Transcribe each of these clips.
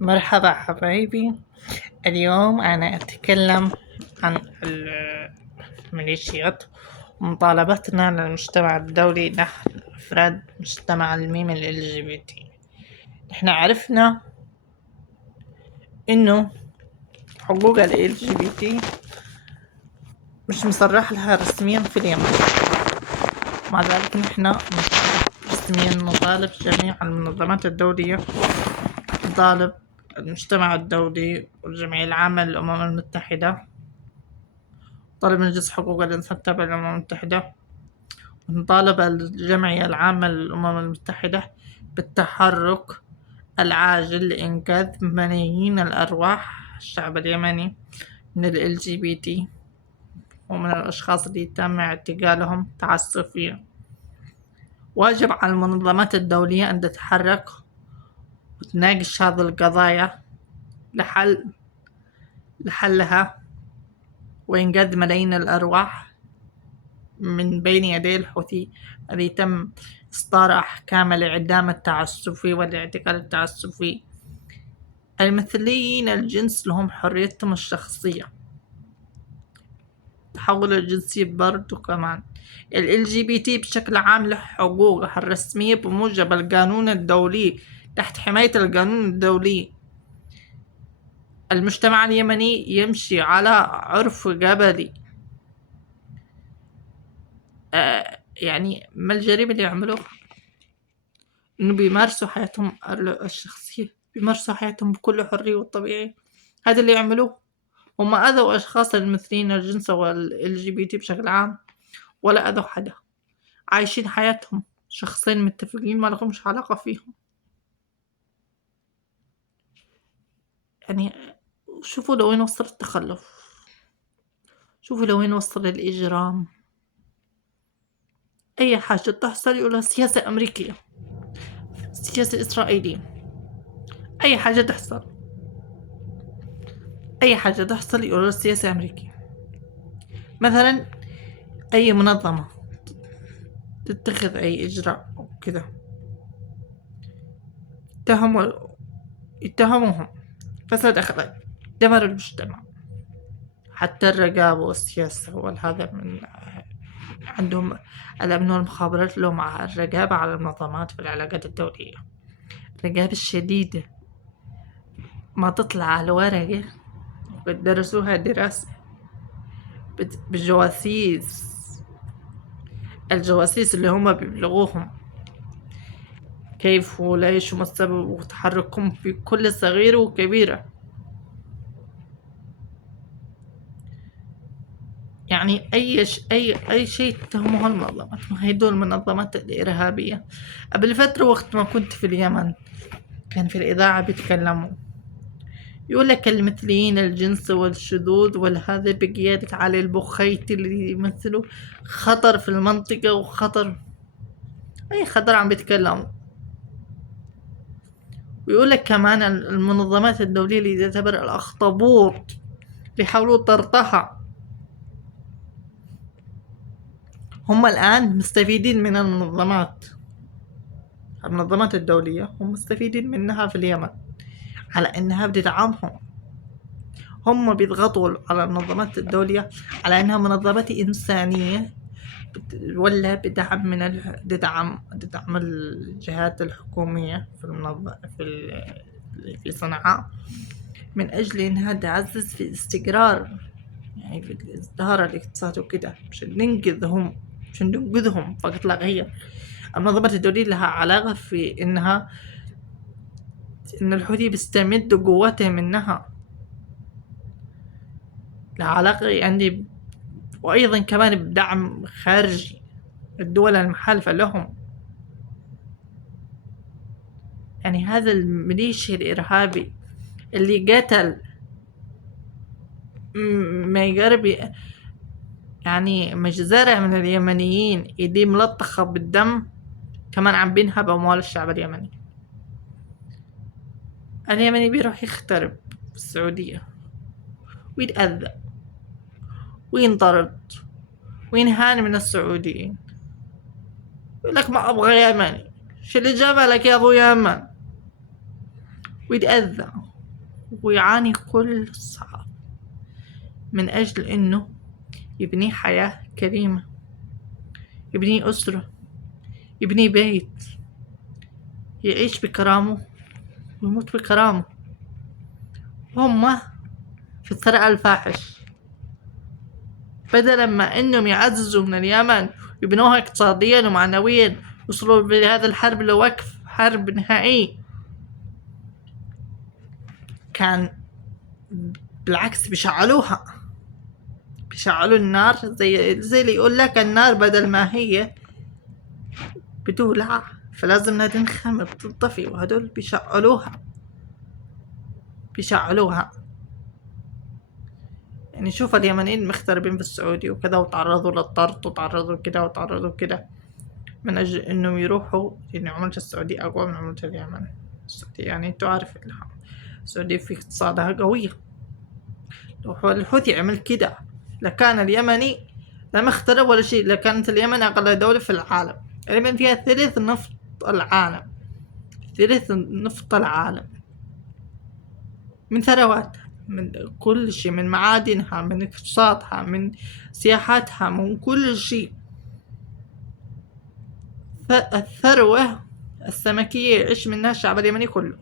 مرحبا حبايبي. اليوم أنا أتكلم عن الميليشيات ومطالبتنا للمجتمع الدولي نحو أفراد مجتمع الميم LGBT. إحنا عرفنا إنه حقوق LGBT مش مصرح لها رسميا في اليمن، مع ذلك نحن رسميا نطالب جميع المنظمات الدولية، نطالب المجتمع الدولي والجمعية العامة للأمم المتحدة، طالب مجلس حقوق الإنسان تبع الأمم المتحدة، ونطالب الجمعية العامة للأمم المتحدة بالتحرك العاجل لإنقاذ ملايين الأرواح الشعب اليمني من ال LGBT ومن الأشخاص اللي تم اعتقالهم تعسفيا. واجب على المنظمات الدولية أن تتحرك وتناقش هذه القضايا لحلها وإنقاذ ملايين الأرواح من بين يدي الحوثي الذي تم إصدار أحكام الإعدام التعسفي والاعتقال التعسفي. المثليين الجنس لهم حريتهم الشخصية، تحول الجنسي برضو كمان. ال LGBT بشكل عام له حقوقها الرسمية بموجب القانون الدولي تحت حماية القانون الدولي. المجتمع اليمني يمشي على عرف قبلي. يعني ما الجريمة اللي يعملوها؟ إنه بيمارسوا حياتهم الشخصية، بيمارسوا حياتهم بكل حرية والطبيعي. هذا اللي يعملوه. هم أذوا أشخاص المثليين الجنس والLGBT بشكل عام ولا أذوا حدا، عايشين حياتهم شخصين متفقين ما لهمش علاقة فيهم. يعني شوفوا لوين وصل التخلف، شوفوا لوين وصل الإجرام. أي حاجة تحصل يقولها سياسة أمريكية، سياسة إسرائيلية. أي حاجة تحصل يقولوا السياسة أمريكية. مثلا أي منظمة تتخذ أي إجراء وكذا يتهموهم فساد أخلاق، دمر المجتمع. حتى الرقابة والسياسة والهذا من عندهم الأمن والمخابرات لهم الرقابة على المنظمات في العلاقات الدولية، الرقابة الشديدة. ما تطلع على ورقة بتدرسوها دراسة بالجواسيس، الجواسيس اللي هم بيبلغوهم كيف وليش وما السبب وتحركهم في كل صغيرة وكبيرة. يعني أي شيء تهمه المنظمات، هيدول المنظمات الإرهابية. قبل فترة وقت ما كنت في اليمن كان في الإذاعة بيتكلموا يقول لك المثليين الجنس والشذوذ والهذا بقيادة علي البخيتي اللي يمثلوا خطر في المنطقة وخطر أي خطر عم بيتكلموا. ويقول لك كمان المنظمات الدولية اللي تعتبر الأخطبوط بيحاولوا طردها. هم الآن مستفيدين من المنظمات الدولية، هم مستفيدين منها في اليمن على إنها بتدعمهم. هم بيضغطوا على المنظمات الدولية على إنها منظمات إنسانية ولا بدعم الجهات الحكومية في صنعاء من أجل إنها تعزز في الاستقرار، يعني في الازدهار الاقتصادي وكده، عشان ننقذهم فقط لا غير. المنظمات الدولية لها علاقة في إن الحوثي بيستمد قوته منها، لها علاقة يعني، وأيضا كمان بدعم خارجي الدول المحالفة لهم. يعني هذا الميليشيا الإرهابي اللي قتل ما يقرب يعني مجزرة من اليمنيين، ايديه ملطخة بالدم، كمان عم بينهب أموال الشعب اليمني. اليمني بيروح يخترب في السعودية ويتأذى وينطرد وينهان من السعوديين، يقول لك ما أبغى يمني، شو اللي جابها لك يا أبو يمن، ويتأذى ويعاني كل الصعاب من أجل إنه يبني حياة كريمة، يبني أسرة، يبني بيت، يعيش بكرامه ويموت بكرامه. هم في الثراء الفاحش، بدلا ما إنهم يعززوا من اليمن ويبنوها اقتصاديا ومعنويا، وصلوا بهذا الحرب لوقف حرب نهائي، كان بالعكس بيشعلوها، بيشعلوا النار زي اللي يقول لك النار بدل ما هي بتولع فلازم انها تنخمر تنطفي، وهدول بيشعلوها. يعني شوف اليمنيين المغتربين في السعودية وكذا، وتعرضوا للطرد وتعرضوا كده وتعرضوا كده من أجل إنهم يروحوا، يعني عملة السعودية أقوى من عملة اليمن. السعودية يعني أنتوا عارف السعودية في اقتصادها قوية، لو الحوثي عمل كده لكان اليمني لم اخترب ولا شيء، لكانت اليمن أغلى دولة في العالم. اليمن فيها ثلث نفط العالم، من ثرواتها، من كل شيء، من معادنها، من اقتصادها، من سياحاتها، من كل شيء. الثروة السمكية يعيش منها الشعب اليمني كله.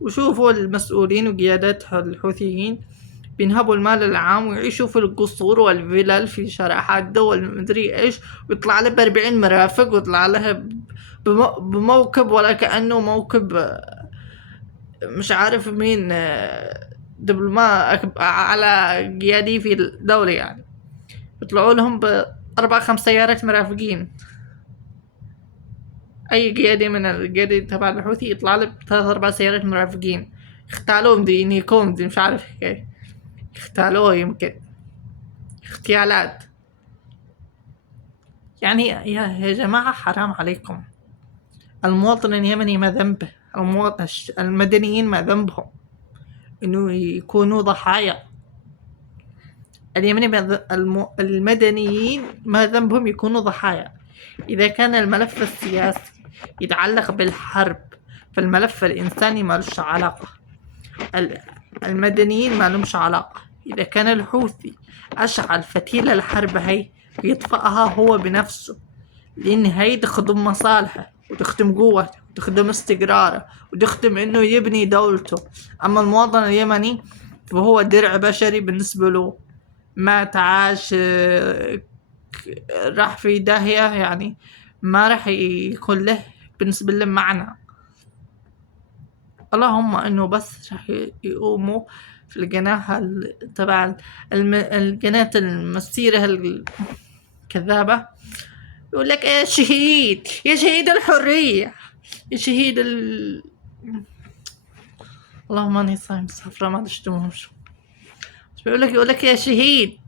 وشوفوا المسؤولين وقيادات الحوثيين بينهبوا المال العام ويعيشوا في القصور والفلل في شارعات دول مدري ايش، ويطلع له ب40 مرافق، ويطلع له بموكب ولا كأنه موكب مش عارف مين، دبلومات على قيادي في الدولة، يعني يطلعوا لهم ب4-5 سيارات مرافقين. أي قيادي من القيادي تبع الحوثي يطلع له ب3-4 سيارات مرافقين، اختالوهم دي نيكوم دي مش عارف كيف اختالوه، يمكن اغتيالات. يعني يا جماعة حرام عليكم. المواطن اليمني ما ذنبه، المدنيين ما ذنبهم إنه يكونوا ضحايا. المدنيين ما ذنبهم يكونوا ضحايا. إذا كان الملف السياسي يتعلق بالحرب، فالملف الإنساني ما لهش علاقة، المدنيين ما لهمش علاقة. إذا كان الحوثي أشعل فتيل الحرب هي يطفأها هو بنفسه، لأن هي تخدم مصالحه وتخدم قوته وتخدم استقراره وتخدم إنه يبني دولته. أما المواطن اليمني فهو درع بشري بالنسبة له، ما تعاش، راح في داهية، يعني ما راح يكون له بالنسبة له معنى. اللهم انه بس راح يقوموا في القناة تبع القناة المسيرة الكذابة، يقول لك يا شهيد، يا شهيد الحرية، يا شهيد اللهم اني صايم صفرة ما تشتموش، يقول لك يا شهيد،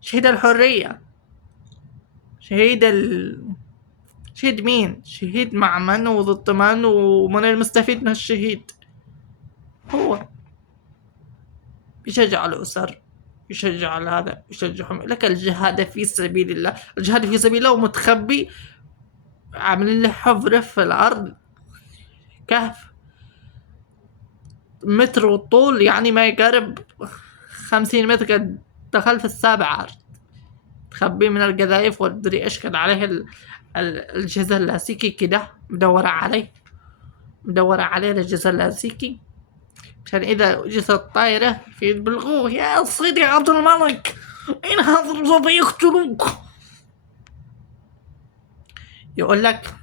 شهيد الحرية، شهيد مين؟ شهيد مع من وضد من ومن المستفيد من الشهيد؟ هو يشجع الأسر، يشجع هذا، يشجعهم لك الجهاد في سبيل الله. الجهاد في سبيل الله ومتخبي عاملين له حفرة في الأرض، كهف متر والطول، يعني ما يقارب 50 متر، قد دخل في 7 أرض، تخبي من القذايف والدري أشكل عليه الجهاز اللاسلكي كده، مدورة عليه الجهاز اللاسلكي، عشان إذا جت الطائرة في بلغوه يا صيدي عبد الملك إن هذا سوف يقتلوك. يقول لك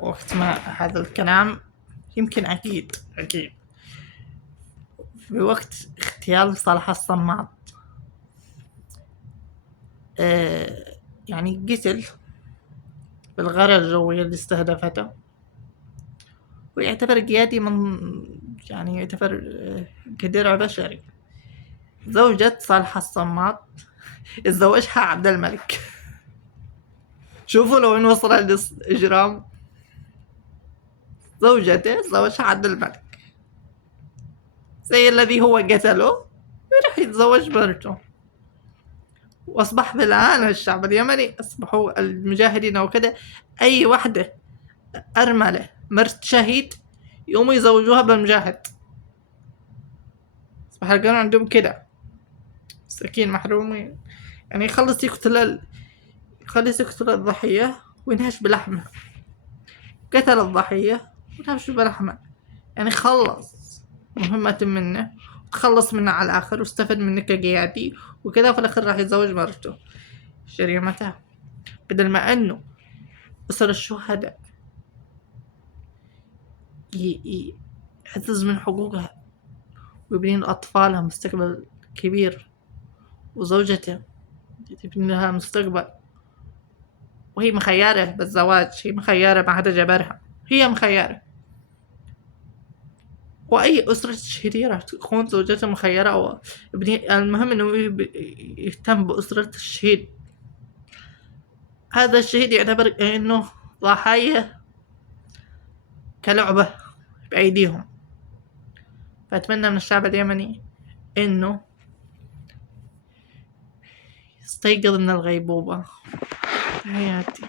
وقت ما هذا الكلام يمكن أكيد في وقت اغتيال صالح الصماد، يعني قتل بالغارة الجوية اللي استهدفته، ويعتبر قيادي يعني يعتبر كدرع بشري. زوجة صالح الصماد اتزوجها عبد الملك. شوفوا لو وين وصل الإجرام. زوجته اتزوجها عبد الملك، زي الذي هو قتله يروح يتزوج مرته. وأصبح الآن الشعب اليمني أصبحوا المجاهدين وكذا، أي وحدة أرملة مرت شهيد يقوموا يزوجوها بالمجاهد. صباح القانون عندهم كده، مساكين محرومين. يعني يخلص يقتل الضحية وينهش بلحمه، قتل الضحية ونهش بلحمه. يعني خلص مهمة منه، تخلص منه على الآخر واستفد منه كقيادي وكذا، في الآخر راح يتزوج مرته. جريمته بدل ما أنه أسر الشهداء يعزز من حقوقها ويبني لأطفالها مستقبل كبير، وزوجته تبني لها مستقبل، وهي مخيرة بالزواج، هي مخيرة ما حدا جبرها، هي مخيرة. وأي أسرة شهيدية راح تكون زوجته مخيرة أو المهم إنه يهتم بأسرة الشهيد. هذا الشهيد يعتبر إنه ضحايا كلعبة بأيديهم. فأتمنى من الشعب اليمني إنه يستيقظ من الغيبوبة. حياتي.